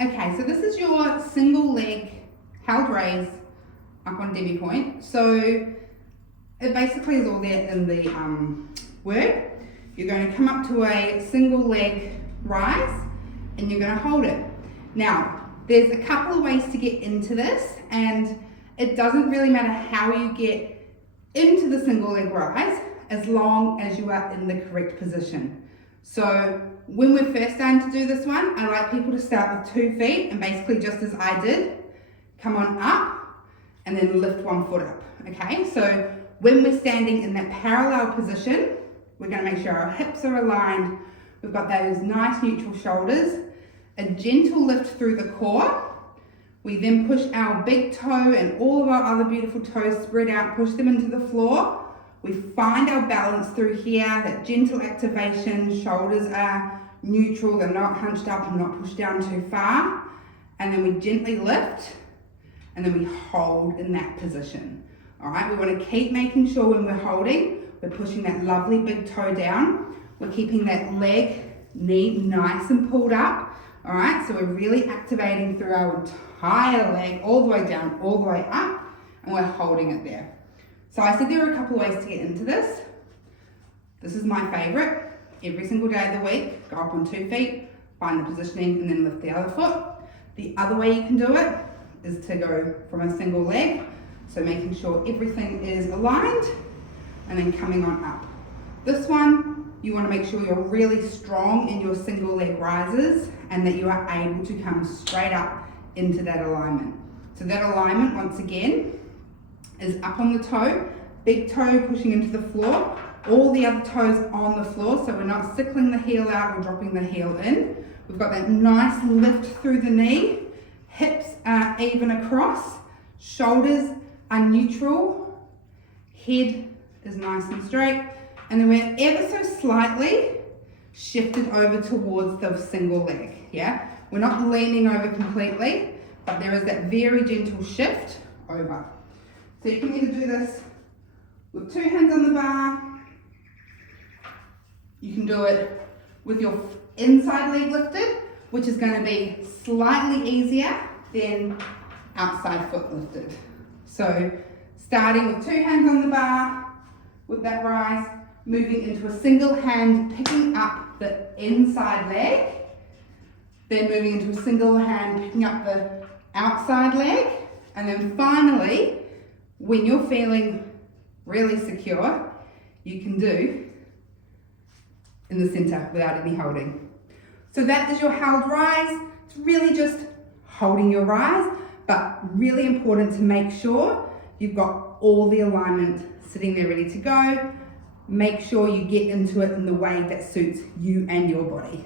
Okay, so this is your single leg held raise up on Demi Pointe. So it basically is all there in the word. You're going to come up to a single leg rise and you're going to hold it. Now, there's a couple of ways to get into this, and it doesn't really matter how you get into the single leg rise as long as you are in the correct position. So when we're first starting to do this one, I like people to start with 2 feet and basically just as I did, come on up and then lift 1 foot up, okay? So when we're standing in that parallel position, we're gonna make sure our hips are aligned, we've got those nice neutral shoulders, a gentle lift through the core. We then push our big toe and all of our other beautiful toes spread out, push them into the floor. We find our balance through here, that gentle activation, shoulders are neutral, they're not hunched up and not pushed down too far. And then we gently lift, and then we hold in that position. All right, we want to keep making sure when we're holding, we're pushing that lovely big toe down. We're keeping that leg, knee nice and pulled up. All right, so we're really activating through our entire leg, all the way down, all the way up, and we're holding it there. So I said there are a couple of ways to get into this. This is my favorite. Every single day of the week, go up on 2 feet, find the positioning, and then lift the other foot. The other way you can do it is to go from a single leg, so making sure everything is aligned, and then coming on up. This one, you want to make sure you're really strong in your single leg rises and that you are able to come straight up into that alignment. So that alignment, once again, is up on the toe, big toe pushing into the floor, all the other toes on the floor, so we're not sickling the heel out or dropping the heel in. We've got that nice lift through the knee, hips are even across, shoulders are neutral, head is nice and straight, and then we're ever so slightly shifted over towards the single leg, yeah? We're not leaning over completely, but there is that very gentle shift over. So you can either do this with 2 hands on the bar, you can do it with your inside leg lifted, which is going to be slightly easier than outside foot lifted. So starting with 2 hands on the bar with that rise, moving into a single hand, picking up the inside leg, then moving into a single hand, picking up the outside leg, and then finally, when you're feeling really secure, you can do in the center without any holding. So that is your held rise. It's really just holding your rise, but really important to make sure you've got all the alignment sitting there ready to go. Make sure you get into it in the way that suits you and your body.